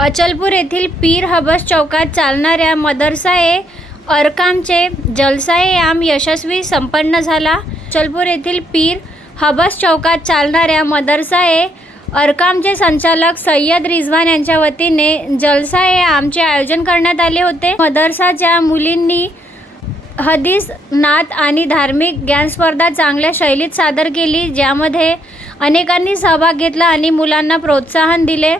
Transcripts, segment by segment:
अचलपूर येथील पीर हबस चौकात चालणाऱ्या मदरसा-ए अरकामचे जलसा-ए-आम यशस्वी संपन्न झाला. अचलपूर येथील पीर हबस चौकात चालणाऱ्या मदरसा-ए अरकामचे संचालक सय्यद रिजवान यांच्या वतीने जलसा-ए-आमचे आयोजन करण्यात आले होते. मदरसाच्या मुलींनी हदीस, नात आणि धार्मिक ज्ञान स्पर्धा चांगल्या शैलीत सादर केली, ज्यामध्ये अनेकांनी सहभाग घेतला आणि मुलांना प्रोत्साहन दिले.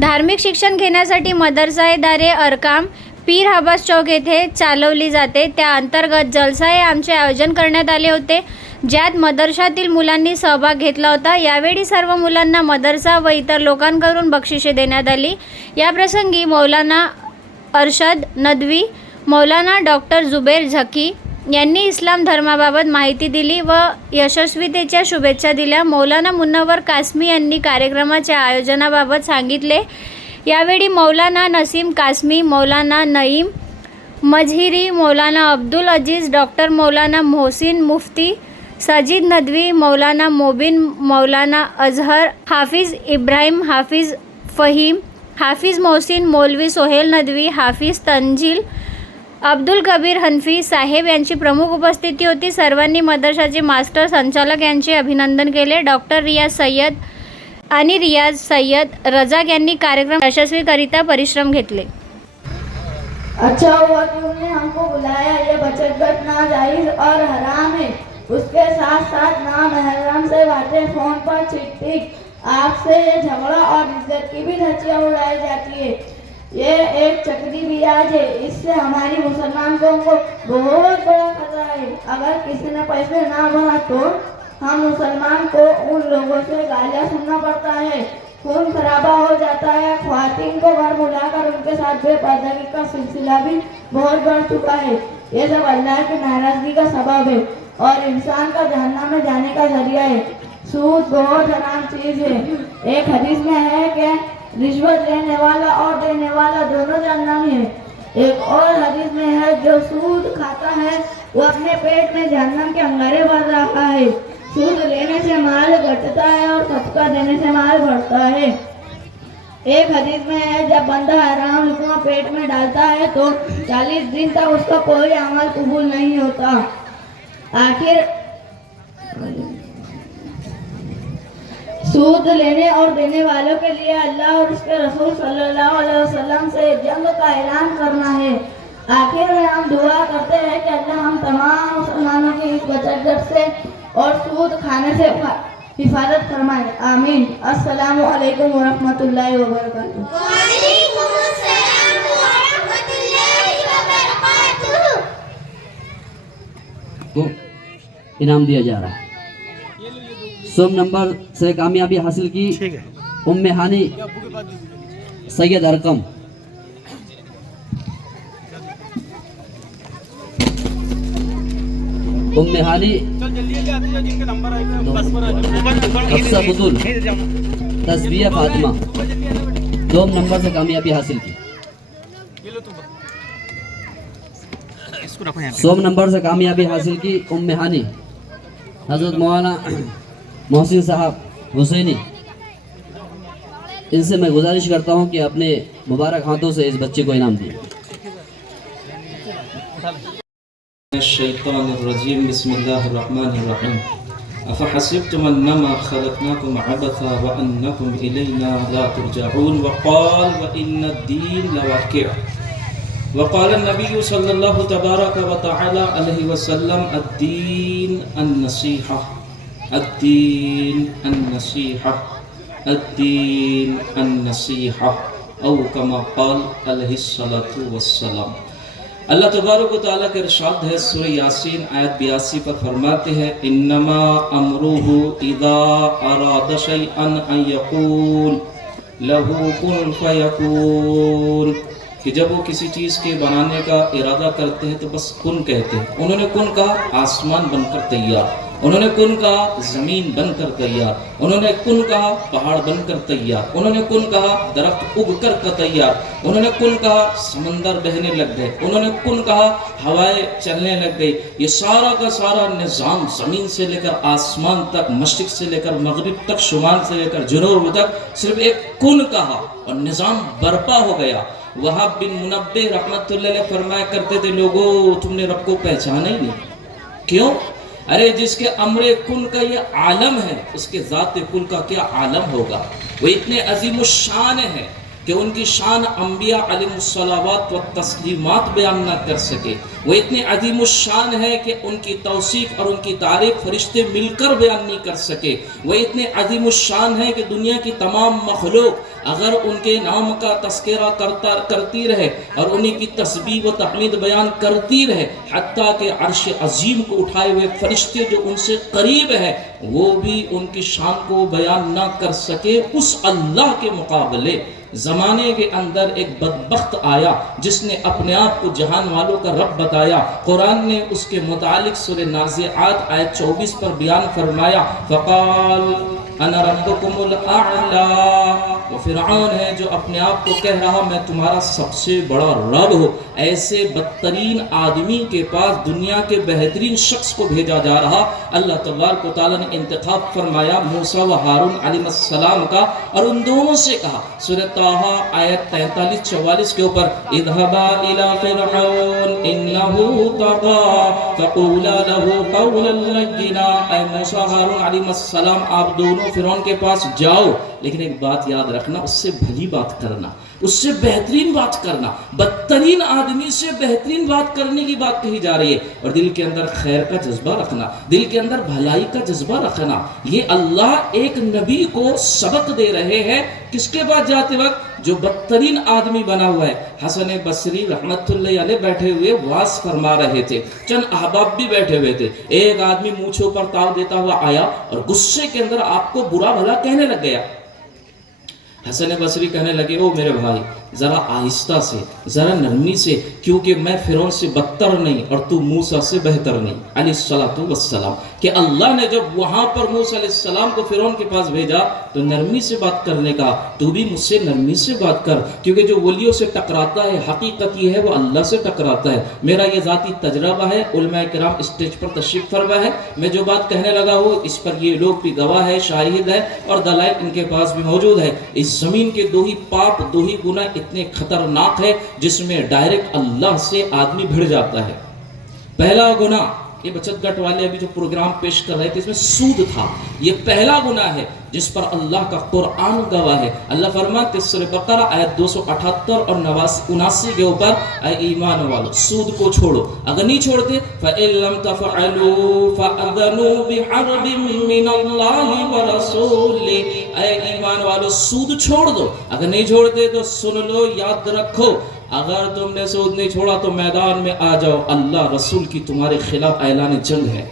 धार्मिक शिक्षण घेण्यासाठी मदरसा-ए-दारे अरकाम पीर हबस चौक येथे चालवली जाते. त्या अंतर्गत जलसा-ए-आमचे आयोजन करण्यात आले होते, ज्यात मदरशातील मुलांनी सहभाग घेतला होता. यावेळी सर्व मुलांना मदरसा व इतर लोकांकडून बक्षिसे देण्यात आली. याप्रसंगी मौलाना अरशद नदवी, मौलाना डॉक्टर जुबेर झकी यांनी इस्लाम धर्माबाबत माहिती दिली व यशस्वीतेच्या शुभेच्छा दिल्या. मौलाना मुन्नवर कासमी यांनी कार्यक्रमाच्या आयोजनाबाबत सांगितले. यावेळी मौलाना नसीम कासमी, मौलाना नईम मजहिरी, मौलाना अब्दुल अजीज, डॉक्टर मौलाना मोहसिन मुफ्ती, सजीद नदवी, मौलाना मोबिन, मौलाना अजहर, हाफिज इब्राहिम, हाफिज फहीम, हाफिज मोहसिन, मौलवी सोहेल नदवी, हाफिज तंजील, अब्दुल कबीर हनफी साहेब यांची प्रमुख उपस्थिती होती. सर्वांनी मदरशाचे मास्टर संचालक यांचे अभिनंदन केले. डॉक्टर रियाज सय्यद आणि रियाज सय्यद रजाक यांनी कार्यक्रम यशस्वीकरिता परिश्रम घेतले. अच्छा हुआ कि उन्होंने हमको बुलाया. ये बचत गट नाजायज और हराम है. उसके साथ साथ नामहरम से बातें, फोन पर चिट्ठी, आपसे ये झगड़ा और इज्जत की भी धज्जियां उड़ाई जाती है. ये एक चक्री ब्याज है. इससे हमारी मुसलमान कौम को बहुत बड़ा खतरा है. अगर किसी ने पैसे ना भरा तो हम मुसलमान को उन लोगों से गालियाँ सुनना पड़ता है, खून खराबा हो जाता है. ख्वातीन को घर बुलाकर उनके साथ बेपर्दगी का सिलसिला भी बहुत बढ़ चुका है. ये सब अल्लाह की नाराजगी का सबब है और इंसान का जहन्नम में जाने का जरिया है. सूद बहुत हराम चीज़ है. एक हदीस में है कि रिश्वत लेने वाला और देने वाला दोनों जहन्नमी है. एक और हदीस में है जो सूद खाता है वो अपने पेट में जहन्नम के अंगारे भर रहा है. सूद लेने से माल घटता है और सदका देने से माल बढ़ता है. एक हदीस में है जब बंदा हराम लुकमा पेट में डालता है तो 40 दिन तक उसका कोई अमल कबूल नहीं होता. आखिर सूद लेने और देने वालों के लिए अल्लाह और उसके रसूल सल्लल्लाहु अलैहि वसल्लम से जंग का ऐलान करना है. आखिर में हम दुआ करते हैं कि अल्लाह हम तमाम मुसलमानों की इस बचत गट से और सूद खाने से हिफाजत फरमाए. आमीन. अस्सलामु अलैकुम व रहमतुल्लाहि व बरकातुहू. वालेकुम अस्सलाम व रहमतुल्लाहि व बरकातुहू. को इनाम दिया जा रहा है. 100 नंबर से कामयाबी हासिल की उम्मे हानी सैयद अरकम. उम्मे हानी हफ्सा बुजुल, तस्बिया फातिमा 2 नंबर से कामयाबी हासिल की. 100 नंबर से कामयाबी हासिल की उम्मे हानी हजरत मौलाना मोहसिन साहब हुसैनी. इनसे मैं गुजारिश करता हूं कि अपने मुबारक हाथों से इस बच्चे को इनाम दिए. शैतानिर्रजीम बिस्मिल्लाहिर्रहमानिर्रहीम. अफहसिब्तुम अन्नमा खलक़नाकुम अबसा व अन्नकुम इलैना ला तुरजऊन व क़ाल व इन्नद-दीन लवाक़ि'. वक़ाल नबी सल्लल्लाहु तबारक व तआला अलैहि वसल्लम अद-दीन अन-नसीहा, अद-दीन अन-नसीहा, अद-दीन अन-नसीहा औ कमा क़ाल अलैहिस्सलातु वस्सलाम. अल्लाह तबारक व तआला का इरशाद है सूरह यासीन आयत 82 पर फरमाते हैं इन्नमा अमरुहु इज़ा अरादा शैअन अन यक़ूल लहू कुन फयकून. कि जब वो किसी चीज़ के बनाने का इरादा करते हैं तो बस कुन कहते हैं. उन्होंने कुन कहा, आसमान बनकर तैयार. انہوں نے کن کہا زمین بن کر تیار، انہوں نے کن کہا پہاڑ بن کر تیار، انہوں نے کن کہا درخت اگ کر تیار، انہوں نے کن کہا سمندر بہنے لگ گئے، انہوں نے کن کہا ہوائیں چلنے لگ گئی۔ یہ سارا کا سارا نظام زمین سے لے کر آسمان تک، مشرق سے لے کر مغرب تک، شمال سے لے کر جنوب تک صرف ایک کن کہا اور نظام برپا ہو گیا۔ وہاب بن منبہ رحمت اللہ علیہ فرمایا کرتے تھے لوگوں تم نے رب کو پہچانا ہی نہیں۔ کیوں؟ ارے جس کے امر کن کا یہ عالم ہے اس کے ذات کل کا کیا عالم ہوگا۔ وہ اتنے عظیم الشان ہے کہ ان کی شان انبیاء علیہ الصلوات و تسلیمات بیان نہ کر سکے۔ وہ اتنے عظیم الشان ہے کہ ان کی توصیف اور ان کی تعریف فرشتے مل کر بیان نہیں کر سکے۔ وہ اتنے عظیم الشان ہے کہ دنیا کی تمام مخلوق اگر ان کے نام کا تذکرہ کرتی رہے اور انہیں کی تسبیح و تحمید بیان کرتی رہے، حتیٰ کہ عرش عظیم کو اٹھائے ہوئے فرشتے جو ان سے قریب ہے وہ بھی ان کی شان کو بیان نہ کر سکے، اس اللہ کے مقابلے زمانے کے اندر ایک بدبخت آیا جس نے اپنے آپ کو جہان والوں کا رب بتایا۔ قرآن نے اس کے متعلق سورہ نازعات آیت 24 پر بیان فرمایا، فقال انا ربکم الاعلی۔ وہ فرعون ہے جو اپنے آپ کو کہہ رہا میں تمہارا سب سے بڑا رب ہوں۔ ایسے بدترین آدمی کے پاس دنیا کے بہترین شخص کو بھیجا جا رہا۔ اللہ تبارک و تعالیٰ نے انتخاب فرمایا موسیٰ و ہارون علیہ السلام کا اور ان دونوں سے کہا سورہ طٰہٰ آیت 43-44 کے اوپر، اذهبا الى فرعون انه طغى فقولا له قولا لینا۔ اے موسیٰ ہارون علیہ السلام آپ دونوں فرعون کے پاس جاؤ، لیکن ایک بات یاد رکھنا، اس سے بھلی بات کرنا، اس سے بہترین بات کرنا۔ بدترین آدمی سے بہترین بات کرنے کی بات کہی جا رہی ہے، اور دل کے اندر خیر کا جذبہ رکھنا، دل کے اندر بھلائی کا جذبہ رکھنا۔ یہ اللہ ایک نبی کو سبق دے رہے ہیں کس کے بعد جاتے وقت؟ جو بدترین آدمی بنا ہوا ہے۔ حسن بصری رحمت اللہ علیہ بیٹھے ہوئے واز فرما رہے تھے، چند احباب بھی بیٹھے ہوئے تھے۔ ایک آدمی مونچھوں پر تاؤ دیتا ہوا آیا اور غصے کے اندر آپ کو برا بھلا کہنے لگ گیا۔ حسن بصری کہنے لگے او میرے بھائی ذرا آہستہ سے، ذرا نرمی سے، کیونکہ میں فرعون سے بدتر نہیں اور تو موسیٰ سے بہتر نہیں علیہ السلام۔ کہ اللہ نے جب وہاں پر موسیٰ علیہ السلام کو فرعون کے پاس بھیجا تو نرمی سے بات کرنے کا، تو بھی مجھ سے نرمی سے بات کر، کیونکہ جو ولیوں سے ٹکراتا ہے حقیقت یہ ہے وہ اللہ سے ٹکراتا ہے۔ میرا یہ ذاتی تجربہ ہے، علماء کرام اسٹیج پر تشریف فرما ہے، میں جو بات کہنے لگا ہوں اس پر یہ لوگ بھی گواہ ہے، شاہد ہے اور دلائل ان کے پاس بھی موجود ہے۔ اس زمین کے دو ہی پاپ، دو ہی گناہ اتنے خطرناک ہے جس میں ڈائریکٹ اللہ سے آدمی بھڑ جاتا ہے۔ پہلا گناہ، یہ بچت گھٹ والے ابھی جو پروگرام پیش کر رہے تھے اس میں سود تھا، یہ پہلا گناہ ہے جس پر اللہ کا قرآن گواہ ہے۔ اللہ فرماتے سورہ بقرہ آیت 278 اور 79 کے اوپر، اے ایمان والو سود کو چھوڑو، اگر نہیں چھوڑتے فَإِن لَمْ تَفْعَلُوا فَأَذَنُوا بِحَرْبٍ مِّنَ اللَّهِ وَرَسُولِهِ۔ اے ایمان والو سود چھوڑ دو، اگر نہیں چھوڑتے تو سن لو، یاد رکھو، اگر تم نے سود نہیں چھوڑا تو میدان میں آ جاؤ، اللہ رسول کی تمہارے خلاف اعلان جنگ ہے۔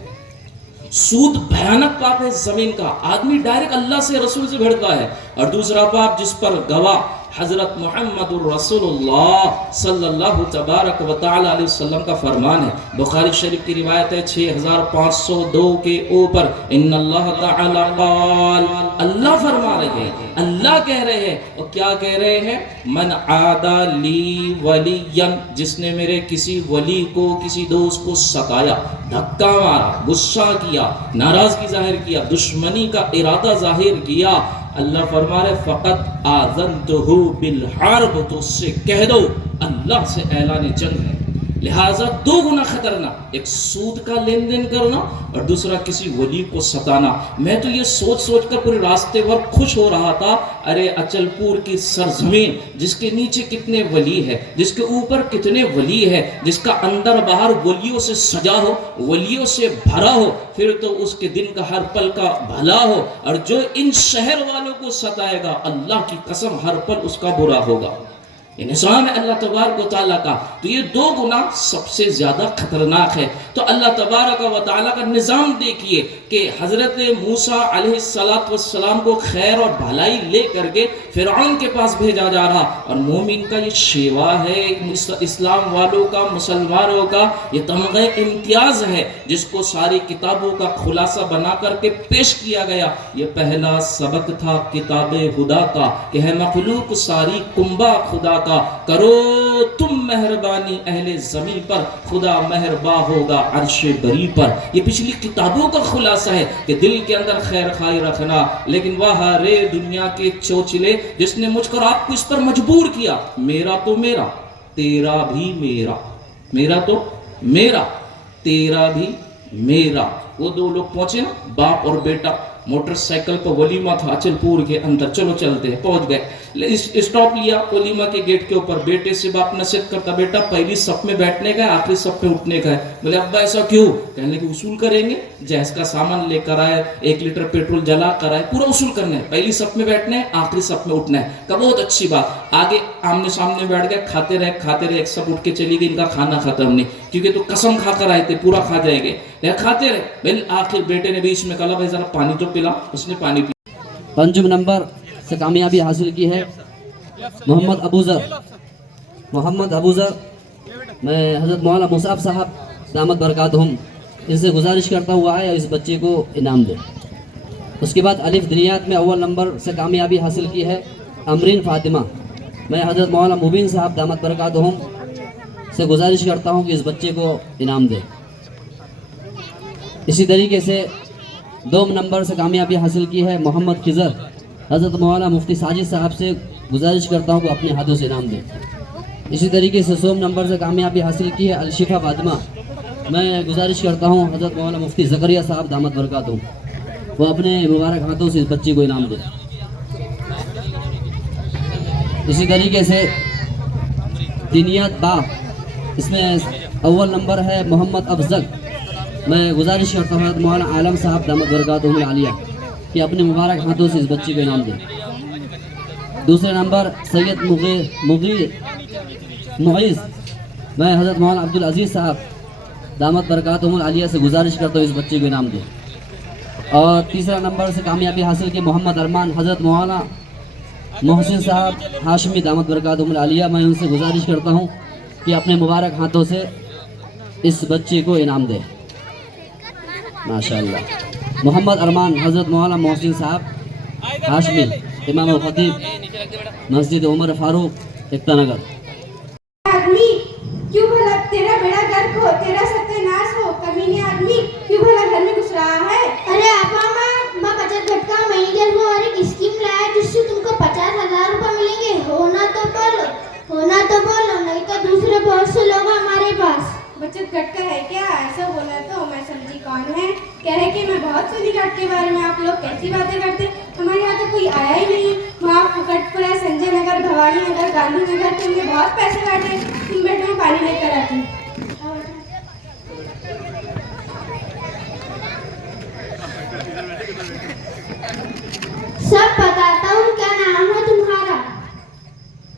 سود بھیانک پاپ ہے زمین کا، آدمی ڈائریکٹ اللہ سے رسول سے بھڑتا ہے۔ اور دوسرا پاپ جس پر گواہ حضرت محمد الرسول اللہ صلی اللہ تبارک و تعالی علیہ وسلم کا فرمان ہے، بخاری شریف کی روایت ہے 6502 کے اوپر، ان اللہ تعالی قال، اللہ فرما رہے ہیں، اللہ کہہ رہے ہیں، اور کیا کہہ رہے ہیں؟ من عادى لی ولیا، جس نے میرے کسی ولی کو، کسی دوست کو ستایا، دھکا مارا، غصہ کیا، ناراضگی ظاہر کیا، دشمنی کا ارادہ ظاہر کیا، اللہ فرما رہے فقط آذنتہ بالحرب، تو اس سے کہہ دو اللہ سے اعلان جنگ ہے۔ لہٰذا دو گناہ خطرناک، ایک سود کا لین دین کرنا اور دوسرا کسی ولی کو ستانا۔ میں تو یہ سوچ سوچ کر پورے راستے پر خوش ہو رہا تھا، ارے اچل پور کی سرزمین جس کے نیچے کتنے ولی ہے، جس کے اوپر کتنے ولی ہے، جس کا اندر باہر ولیوں سے سجا ہو، ولیوں سے بھرا ہو، پھر تو اس کے دن کا ہر پل کا بھلا ہو، اور جو ان شہر والوں کو ستائے گا اللہ کی قسم ہر پل اس کا برا ہوگا۔ یہ نظام ہے اللہ تبارک و تعالیٰ کا. تو یہ 2 گناہ سب سے زیادہ خطرناک ہے. تو اللہ تبارک و تعالیٰ کا نظام دیکھیے کہ حضرت موسیٰ علیہ السلام کو خیر اور بھلائی لے کر کے فرعون کے پاس بھیجا جا رہا. اور مومن کا یہ شیوا ہے، اسلام والوں کا، مسلمانوں کا یہ تمغہ امتیاز ہے جس کو ساری کتابوں کا خلاصہ بنا کر کے پیش کیا گیا. یہ پہلا سبق تھا کتاب خدا کا کہ ہے مخلوق ساری کنبہ خدا کا، کرو تم مہربانی اہل زمین پر، خدا مہرباں ہوگا عرش بری پر. یہ پچھلی کتابوں کا خلاصہ ہے کہ دل کے اندر خیر خواہی رکھنا. لیکن وہ رے دنیا کے چوچلے جس نے مجھ کر آپ کو اس پر مجبور کیا، میرا تو میرا، تیرا بھی میرا، میرا تو میرا، تیرا بھی میرا. وہ 2 لوگ پہنچے نا، باپ اور بیٹا، موٹر سائیکل پر ولیمہ تھا اچل پور کے اندر، چلو چلتے ہیں، پہنچ گئے. اسٹاپ لیا ولیمہ کے گیٹ کے اوپر. بیٹے سے باپ نصیحت کرتا، بیٹا پہلی صف میں بیٹھنے کا ہے، آخری صف میں اٹھنے کا ہے. بولے ابا ایسا کیوں؟ کہنے کہ اصول کریں گے، جہیز کا سامان لے کر آئے، 1 لیٹر پیٹرول جلا کر آئے، پورا اصول کرنا ہے، پہلی صف میں بیٹھنا ہے، آخری صف میں اٹھنا ہے. کہا بہت اچھی بات. آگے آمنے سامنے بیٹھ گئے، کھاتے رہے کھاتے رہے، ایک سب اٹھ کے چلی گئی، ان کا کھانا ختم نہیں، کیونکہ تو قسم کھا کر آئے تھے پورا کھا جائیں گے. کھاتے رہے. بالآخر بیٹے نے بیچ میں کہا بھائی ذرا پانی تو پلا. اس نے پانی پیا. 5 نمبر سے کامیابی حاصل کی ہے محمد ابو ذر. میں حضرت مولانا مصعب صاحب دامت برکاتہم ان سے گزارش کرتا ہوں آئے اس بچے کو انعام دے. اس کے بعد الف دنیات میں اول نمبر سے کامیابی حاصل کی ہے امرین فاطمہ. میں حضرت مولانا مبین صاحب دامت برکاتہم سے گزارش کرتا ہوں کہ اس بچے کو انعام دے. اسی طریقے سے 2 نمبر سے کامیابی حاصل کی ہے محمد خضر. حضرت مولانا مفتی ساجد صاحب سے گزارش کرتا ہوں کہ اپنے ہاتھوں سے انعام دے. اسی طریقے سے 100 نمبر سے کامیابی حاصل کی ہے الشفا فاطمہ. میں گزارش کرتا ہوں حضرت مولانا مفتی زکریا صاحب دامت برکاتہم وہ اپنے مبارک ہاتھوں سے اس بچی کو انعام دے. اسی طریقے سے دینیات با اس میں اول نمبر ہے محمد افضل. میں گزارش کرتا ہوں حضرت مولانا عالم صاحب دامت برکاتہم العالیہ کہ اپنے مبارک ہاتھوں سے اس بچی کو انعام دے. دوسرے نمبر سید معیز. میں حضرت مولانا عبدالعزیز صاحب دامت برکاتہم العالیہ سے گزارش کرتا ہوں اس بچے کو انعام دے. اور تیسرا نمبر سے کامیابی حاصل کی محمد ارمان. حضرت مولانا محسن صاحب ہاشمی دامت برکاتہم العالیہ. میں ان سے گزارش کرتا ہوں کہ اپنے مبارک ہاتھوں سے اس بچے کو انعام دے. ماشاءاللہ. محمد ارمان حضرت مولانا محسن صاحب ہاشمی امام و خطیب مسجد عمر فاروق ایکتا نگر. آدمی کیوں بھلا تیرا بیڑا گرک ہو، تیرا ستیہ ناش ہو، کمینے آدمی کیوں بھلا گھر میں گھس رہا ہے؟ ارے آپا ماں بچت گھٹ کا مینیجر ہوں اور ایک اسکیم لایا جس سے تم کو 50,000 روپے ملیں گے. ہونا تو بولو نہیں تو دوسرے بہت سے لوگ ہمارے پاس. بچت گھٹ کا ہے کیا؟ ایسا بولا تو میں سمجھی کون ہے. کہہ رہے کہ میں بہت سنی گھٹ کے بارے میں. آپ لوگ کیسی باتیں کرتے؟ ہمارے یہاں تو کوئی آیا ہی نہیں. وہاں پھکٹ پورا سنجے نگر، بھوانی نگر، گاندھی نگر تم نے بہت پیسے کاٹے. تم بیٹھے میں پانی لے کر آتی. سب بتاتا ہوں. کیا نام ہے تمہارا؟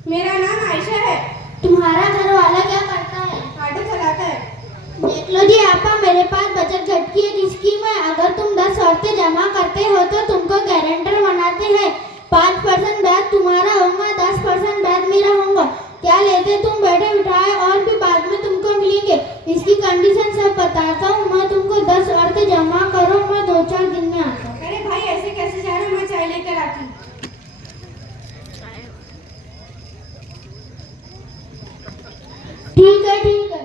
میرا نام عائشہ ہے. تمہارا گھر والا کیا کرتا ہے؟ آٹو چلاتا ہے. دیکھ لو جی آپا میرے پاس بچت گھٹ کی ایک اسکیم ہے. اگر تم 10 عورتیں جمع کرتے ہو تو تم کو گارنٹر بناتے ہیں. 5% بیاج تمہارا ہوگا، 10% بیاج میرا ہوگا. کیا لیتے تم؟ بیٹھے بٹھائے اور بھی بعد میں تم کو ملیں گے. اس کی کنڈیشن سب بتاتا ہوں. میں تم کو 10 عورتیں جمع کرو، میں 2-4 دن میں آتا ہوں. ارے بھائی ایسے کیسے جا رہے ہو؟ میں چائے لے کر آتی ہوں. ٹھیک ہے.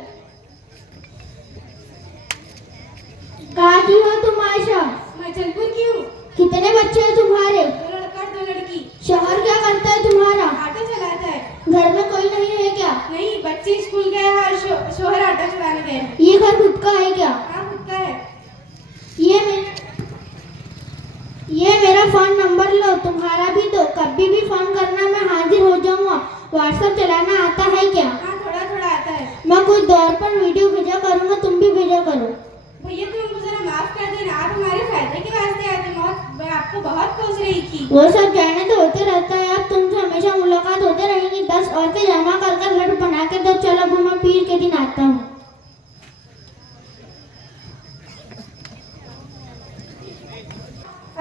کہاں کی ہو تم عائشہ؟ میں جلپور کی ہوں. کتنے بچے ہیں تمہارے؟ 2 لڑکا 2 لڑکی. شوہر کیا کرتا ہے تمہارا؟ آٹو چلاتا ہے. گھر میں کوئی نہیں ہے کیا؟ نہیں، بچے اسکول گئے ہیں اور شوہر آٹو چلانے گئے. یہ گھر خود کا ہے کیا؟ ہاں خود کا ہے. یہ میرا فون نمبر لو، تمہارا بھی دو. کبھی بھی فون کرنا میں حاضر ہو جاؤں گا. واٹس ایپ چلانا آتا ہے کیا؟ ہاں تھوڑا آتا ہے. میں کچھ دور پر ویڈیو بھیجا کروں گا، تم بھی بھیجا کرو. بھیا تم کو ذرا معاف کر دینا. آپ ہمارے فائدے کے واسطے آئے تھے. میں آپ کو بہت کوس رہی تھی. وہ سب جانے تو ہوتے رہتا ہے. اب تم سے ہمیشہ ملاقات ہوتے رہیں گی. 10 औरतें जमा कर घर बना के दो। चलो अब मैं पीर के दिन आता हूँ।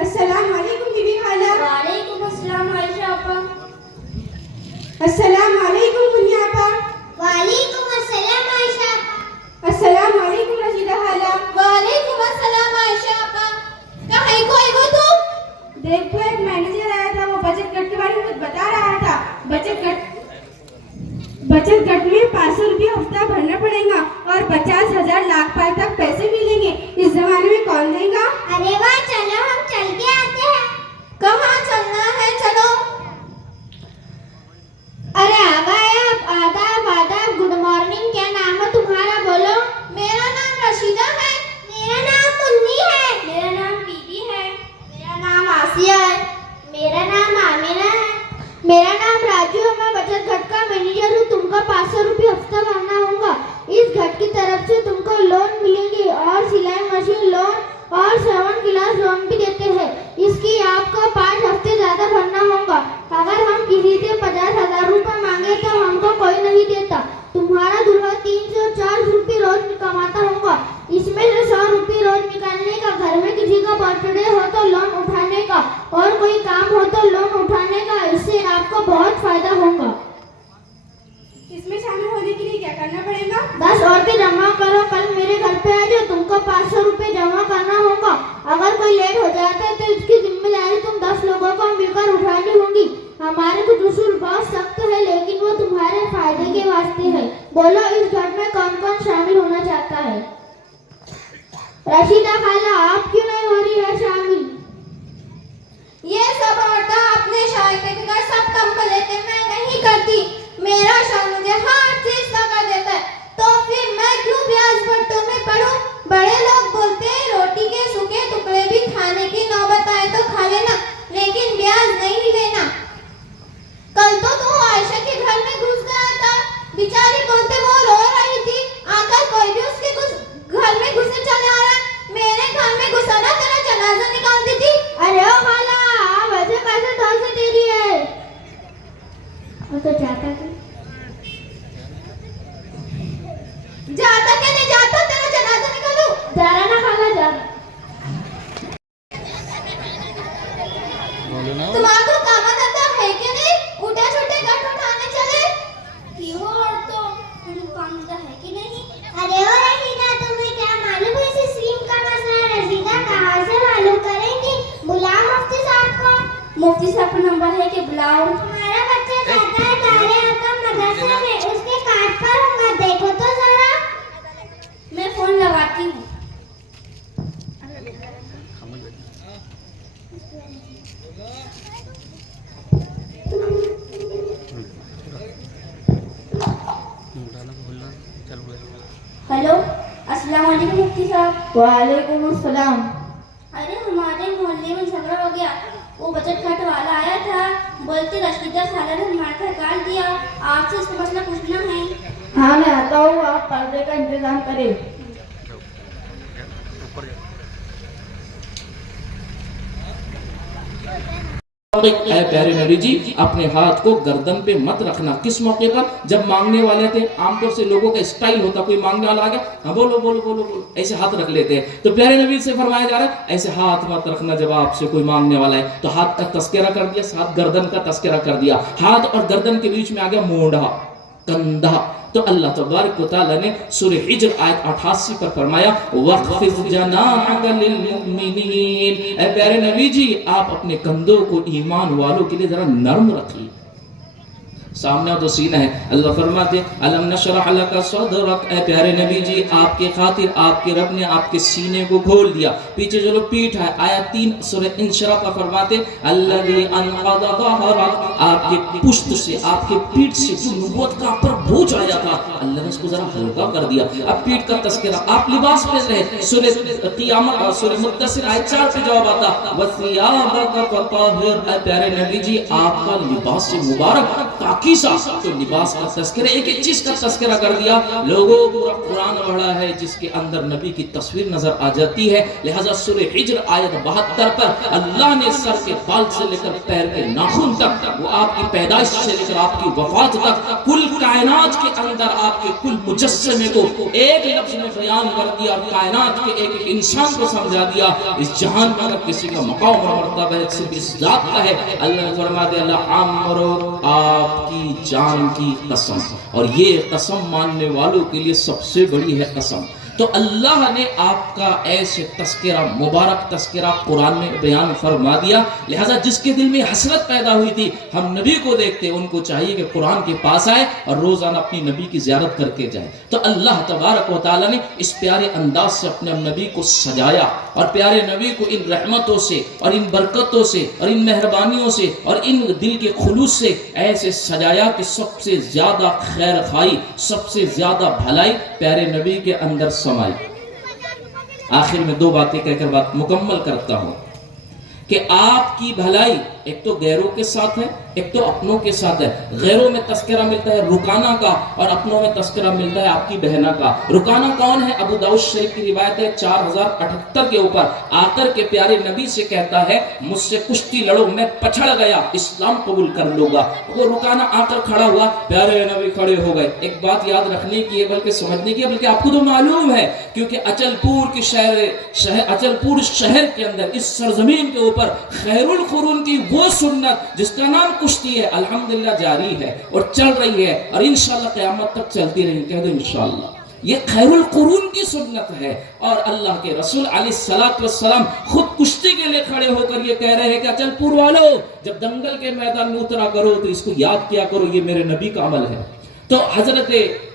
अस्सलाम वालेकुम बीबी खाला। वालेकुम अस्सलाम आयशा आपा। अस्सलाम वालेकुम मुन्नी आपा। वालेकुम अस्सलाम आयशा आपा। अस्सलाम वालेकुम रशीदा खाला। वालेकुम अस्सलाम आयशा आपा। कहाँ को है वो तुम? देखो एक मैनेजर आया था, वो बचत गट के बारे में कुछ बता रहा था। बचत गट में 500 रुपये हफ्ता भरना पड़ेगा और 50,000 लाख पाए तक पैसे मिलेंगे। इस जमाने में कौन देगा? अरे वाह, चलो हम चल के आते हैं। कहाँ चलना है? चलो। अरे आदाब आदाब, गुड मॉर्निंग। क्या नाम है तुम्हारा? बोलो। मेरा नाम रशीदा है। मेरा नाम मुन्नी है। मेरा नाम बीबी है। मेरा नाम आसिया है। मेरा नाम आमिना है। मेरा नाम राजू है। मैं बचत घट का मैनेजर हूँ। तुमको 500 रुपये हफ्ता भरना होगा। इस घट की तरफ से तुमको लोन मिलेंगे और सिलाई मशीन लोन और 7 क्लास लोन भी देते हैं। इसकी आपको 5 हफ्ते ज्यादा भरना होगा। अगर हम किसी से 50,000 रुपये मांगे तो हमको कोई नहीं देता। तुम्हारा दूल्हा 340 रुपये रोज कमाता होगा। इसमें से 100 रुपये रोज निकालने का, घर में किसी का बर्थडे हो तो लोन उठाने का और कोई काम हो तो लोन उठाने का। इससे आपको बहुत फायदा होगा। इसमें शामिल होने के लिए क्या करना पड़ेगा? 10 औरतें जमा करो, कल मेरे घर पे आ जाओ। तुमको 500 रुपये जमा करना होगा। अगर कोई लेट हो जाता है तो इसकी जिम्मेदारी तुम 10 लोगों को मिलकर उठानी होगी। हमारे कुछ उसूल बहुत सख्त है, लेकिन वो तुम्हारे फायदे के वास्ते है। बोलो, इस घर में कौन कौन शामिल होना चाहता है? रशीदा खाला, आप क्यों नहीं हो रही है शामिल? ये सब औरतें अपने शायके के घर सब काम कर लेते, मैं नहीं करती। मेरा शाम मुझे हर चीज लगा देता है, तो फिर मैं क्यों ब्याज भट्टों में पढ़ूं? बड़े लोग बोलते हैं रोटी के सूखे टुकड़े भी खाने की नौबत आए तो खा लेना, लेकिन ब्याज नहीं लेना। कल तो तू आयशा के घर में घुस गया था, बेचारी बोलते वो रो रही थी। आकर कोई भी उसके घर में घुसने चले आ रहा, मेरे घर में घुसा ना तेरा जनाजा निकाल दी थी। अरे ओ खाला, वैसे कैसे धोल से दे रही है? वो तो जाता है। जाता के नहीं जाता, तेरा जनाजा निकालूं? जा रहा ना खाला, जा रहा। तुम्हारा तो काम धंधा है कि नहीं? उठे छोटे गट उठाने चले। क्यों? और तो काम धंधा है कि नहीं? अरे ओ रशीदा, तुम्हें क्या मालूम है इस स्कीम का मसला? रशीदा कहाँ से मालूम करेंगी? बुलाओ मुफ्ती साहब को। मुफ्ती साहब का नंबर है कि बुलाओ? हमारा बच्चा जाता है दारे अकम मदरसे में, उसके कार्ड पर होगा, देखो तो जरा। मैं फोन लगाती हूँ। हेलो, अस्सलाम वालेकुम मुफ्ती साहब। वालेकुम अस्सलाम। अरे हमारे मोहल्ले में झगड़ा हो गया। वो बचत घट वाला आया था, बोलते रशीदा खाला ने हमारा घर काट दिया, आपसे इसका मसला पूछना है। हाँ, मैं आता हूँ, आप पर्दे का इंतजाम करें। ऐ प्यारे नबी जी, अपने हाथ को गर्दन पे मत रखना। किस मौके पर? जब मांगने वाले थे। आमतौर से लोगों का स्टाइल होता, कोई मांगने वाला आ गया, हाँ बोलो बोलो बोलो बोलो, ऐसे हाथ रख लेते हैं। तो प्यारे नबी से फरमाया जा रहा है ऐसे हाथ मत रखना जब आपसे कोई मांगने वाला है। तो हाथ का तस्करा कर दिया, साथ गर्दन का तस्करा कर दिया। हाथ और गर्दन के बीच में आ गया मोढ़ा, कंधा। तो अल्लाह तबारक व तआला ने सूरह हिज्र आयत 88 पर फरमाया वक़्फ़िज़ जनाहका लिलमुमिनीन। ऐ प्यारे नबी जी, आप अपने कंधों को ईमान वालों के लिए जरा नरम रखिए। सामने तो सीना है। अल्लाह फरमाते अलम नशरह लका सदरक। ऐ प्यारे नबी जी, आपके खातिर आपके रब ने आपके सीने को खोल दिया। पीछे जो पीठ है, आयत 3 सूरह इंशिराह का फरमाते अल्लज़ी अनक़ज़ ज़हरक। आपके पुश्त से, आपके पीठ से जो नबूवत का पर बोझ आया था, अल्लाह ने उसको जरा हल्का कर दिया। अब पीठ का तज़किरा, आप लिबास पहन रहे। सूरह क़ियामत और सूरह मुद्दसिर आयत 4 पे जवाब आता वसियाबक फताहिर। ऐ प्यारे नबी जी, आपका लिबास से मुबारक पाकीज़ा, तो लिबास का तस्करा, एक एक चीज का तस्करा कर दिया। लोगों पूरा कुरान पढ़ा है जिसके अंदर नबी की तस्वीर नजर आ जाती है। लिहाजा सूरह हिज्र आयत 72 पर अल्लाह ने सर के बाल से लेकर पैर के नाखून तक, वो आपकी पैदाइश से लेकर आपकी वफात तक, कुल कायनात के अंदर आपके कुल मुजस्समे को एक लफ्ज में बयान कर दिया और कायनात के एक एक इंसान को समझा दिया। इस जहान में अगर किसी का मकाम और मर्तबा है सिर्फ इस जात का है, अल्लाह ने फरमा दिया अल्लाह आमरो आपकी जान की कसम, और ये कसम मानने वालों के लिए सबसे बड़ी है कसम। तो अल्लाह ने आपका ऐसे तस्करा, मुबारक तस्करा कुरान में बयान फरमा दिया। लिहाजा जिसके दिल में हसरत पैदा हुई थी हम नबी को देखते, उनको चाहिए कि कुरान के पास आए और रोजाना अपनी नबी की ज़ियारत करके जाए। तो अल्लाह तबारक व तआला ने इस प्यारे अंदाज से अपने नबी को सजाया और प्यारे नबी को इन रहमतों से और इन बरकतों से और इन मेहरबानियों से और इन दिल के खुलूस से ऐसे सजाया कि सबसे ज्यादा खैर खाई, सबसे ज्यादा भलाई प्यारे नबी के अंदर समाई। आखिर में दो बातें कहकर बात मुकम्मल करता हूं कि आपकी भलाई एक तो गैरों के साथ है, एक तो अपनों के साथ है। गैरों में तस्करा मिलता है रुकाना का और अपनों में तस्करा मिलता है आपकी बहना का। रुकाना कौन है? अबू दाऊद शरीफ की रिवायत है 4078 के ऊपर आकर के प्यारे नबी से कहता है मुझसे कुश्ती लड़ो, मैं पछड़ गया, इस्लाम कबूल कर लूंगा। वो रुकाना आकर खड़ा हुआ, प्यारे नबी खड़े हो गए। एक बात याद रखने की है, बल्कि समझने की है, बल्कि आपको तो मालूम है, क्योंकि अचलपुर शहर के अंदर इस सरजमीन के ऊपर खैरुल कुरून की वो सुन्नत जिसका नाम कुश्ती है अल्हम्दुलिल्लाह जारी है और चल रही है और इंशाअल्लाह क़यामत तक चलती रहेगी। कह दो इंशाअल्लाह। ये खैरुल कुरून की सुन्नत है और अल्लाह के रसूल अलैहिस्सलातु वस्सलाम खुद कुश्ती के लिए खड़े होकर ये कह रहे हैं कि अचलपुर वालों, जब दंगल के मैदान में उतरा करो तो इसको याद किया करो, ये मेरे नबी का अमल है। तो हजरत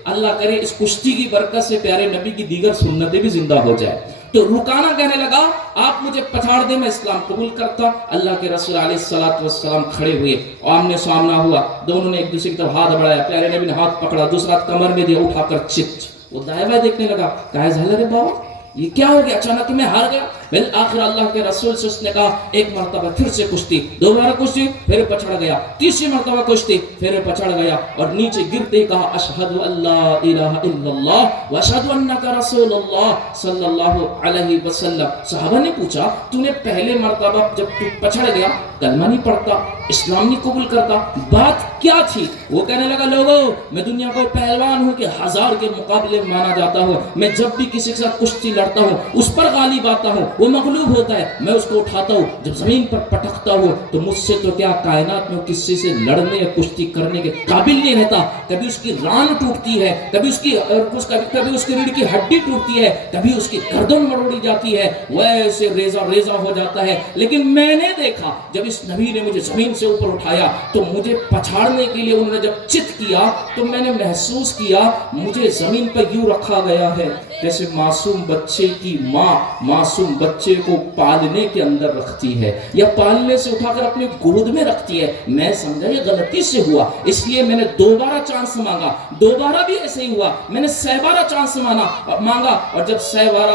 अल्लाह करे इस कुश्ती की बरकत से प्यारे नबी की दीगर सुन्नतें भी जिंदा हो जाए। तो रुकाना कहने लगा आप मुझे पछाड़ दे, मैं इस्लाम कबूल करता। अल्लाह के रसूल अलैहिस्सलातु वस्सलाम खड़े हुए, आमने सामना हुआ, दोनों ने एक दूसरे की तरफ हाथ बढ़ाया, प्यारे नबी ने हाथ पकड़ा, दूसरा कमर में दिया, उठाकर चित। वो दाएं बाएं देखने लगा, कहा झाला रे बाबा ये क्या हो गया, अचानक मैं हार गया। फिर आखिर अल्लाह के रसूल से उसने कहा एक मरतबा फिर से कुश्ती, दोबारा कुश्ती, फिर पछड़ गया, तीसरी मरतबा कुश्ती, फिर पछड़ गया और नीचे गिरते कहा अशहदु अल्ला इलाहा इल्लल्लाह व अशहदु अन्नका रसूलुल्लाह सल्लल्लाहु अलैहि वसल्लम। सहाबा ने पूछा तूने पहले मरतबा जब तू पछड़ गया कलमा नहीं पढ़ता, इस्लाम नहीं कबूल करता, बात क्या थी? वो कहने लगा लोगों मैं दुनिया को पहलवान हूँ कि 1000 के मुकाबले माना जाता हूँ, मैं जब भी किसी के साथ कुश्ती लड़ता हूँ उस पर गालिब आता हूँ, वो मगलूब होता है, मैं उसको उठाता हूँ, जब जमीन पर पटकता हूँ तो मुझसे तो क्या कायनात में किसी से लड़ने या कुश्ती करने के काबिल नहीं रहता। कभी उसकी रान टूटती है, कभी उसकी रीढ़ की हड्डी टूटती है, कभी उसकी गर्दन मरोड़ी जाती है, वैसे रेजा रेजा हो जाता है। लेकिन मैंने देखा जब इस नबी ने मुझे जमीन से ऊपर उठाया तो मुझे पछाड़ने के लिए उन्होंने जब चित किया तो मैंने महसूस किया मुझे जमीन पर यूं रखा गया है जैसे मासूम बच्चे की माँ मासूम बच्चे को पालने के अंदर रखती है या पालने से उठाकर अपने गोद में रखती है। मैं समझा ये गलती से हुआ, इसलिए मैंने दोबारा चांस मांगा, दोबारा भी ऐसे ही हुआ, मैंने 6 बार चांस मांगा और जब 6 बार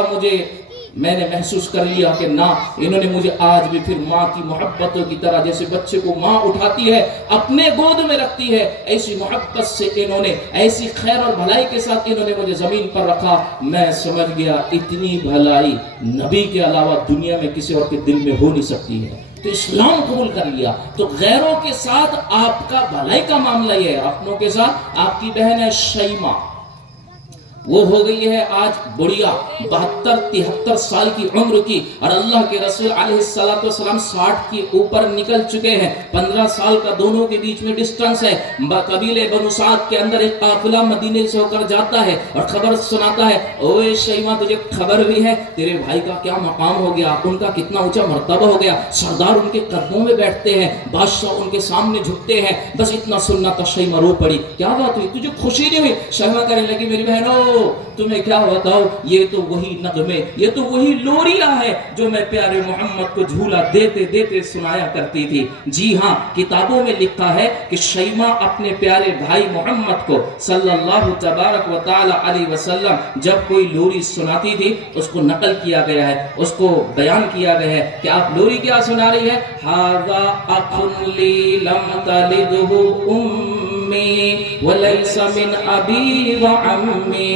मैंने महसूस कर लिया कि ना इन्होंने मुझे आज भी फिर माँ की मोहब्बतों की तरह जैसे बच्चे को माँ उठाती है अपने गोद में रखती है, ऐसी मोहब्बत से इन्होंने ऐसी खैर और भलाई के साथ इन्होंने मुझे जमीन पर रखा। मैं समझ गया इतनी भलाई नबी के अलावा दुनिया में किसी और के दिल में हो नहीं सकती है, तो इस्लाम कबूल कर लिया। तो गैरों के साथ आपका भलाई का मामला ये है, अपनों के साथ आपकी बहन है शैमा, वो हो गई है आज बुढ़िया 72-73 साल की उम्र की और अल्लाह के रसूल अलैहिस्सलातु वस्सलाम 60 के ऊपर निकल चुके हैं। 15 साल का दोनों के बीच में डिस्टेंस है। कबीले बनु साद के अंदर एक काफिला मदीने से होकर जाता है और खबर सुनाता है ओए शैमा तुझे खबर भी है तेरे भाई का क्या मकाम हो गया, उनका कितना ऊंचा मर्तबा हो गया, सरदार उनके कदमों में बैठते हैं, बादशाह उनके सामने झुकते हैं, बस इतना सुनना तो शैमा रो पड़ी। क्या बात हुई, तुझे खुशी नहीं हुई? शैमा कहने लगी मेरी बहनों तुम्हें क्या बताओ, ये तो वही नगमे, ये तो वही लोरियां है जो मैं प्यारे मोहम्मद को झूला देते देते सुनाया करती थी। जी हाँ, किताबों में लिखा है कि शैमा अपने प्यारे भाई मोहम्मद को सल्लल्लाहु तबारक व तआला अलैहि वसल्लम जब कोई लोरी सुनाती थी, उसको नकल किया गया है, उसको बयान किया गया है कि आप लोरी क्या सुना रही है। हाज़ा अखुन ली लम तलिदहु उम्मी वलैसा मिन अबी व अम्मी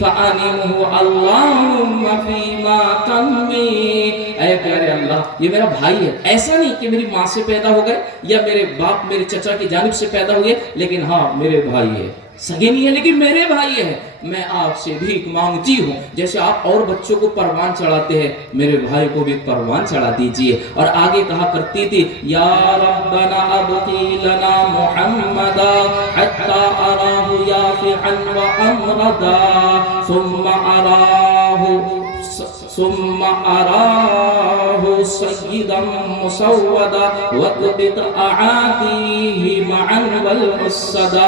फ़अनिमहु अल्लाहुम्मा फ़ीमा तन्मी। ऐ प्यारे अल्लाह, ये मेरा भाई है। ऐसा नहीं कि मेरी माँ से पैदा हो गए या मेरे बाप मेरे चचा की जानिब से पैदा हुए, लेकिन हाँ मेरे भाई है, सगे नहीं है लेकिन मेरे भाई है। मैं आपसे भीख मांगती हूँ, जैसे आप और बच्चों को परवान चढ़ाते हैं, मेरे भाई को भी परवान चढ़ा दीजिए। और आगे कहा करती थी, या रब्बना अबकी लना मुहम्मदा हत्ता अराहु याफ़िअन व अमरदा सुम्मा अराहु सय्यिदन मुसव्वदा वक़बित अआतीहि मअन वल मुस्सदा।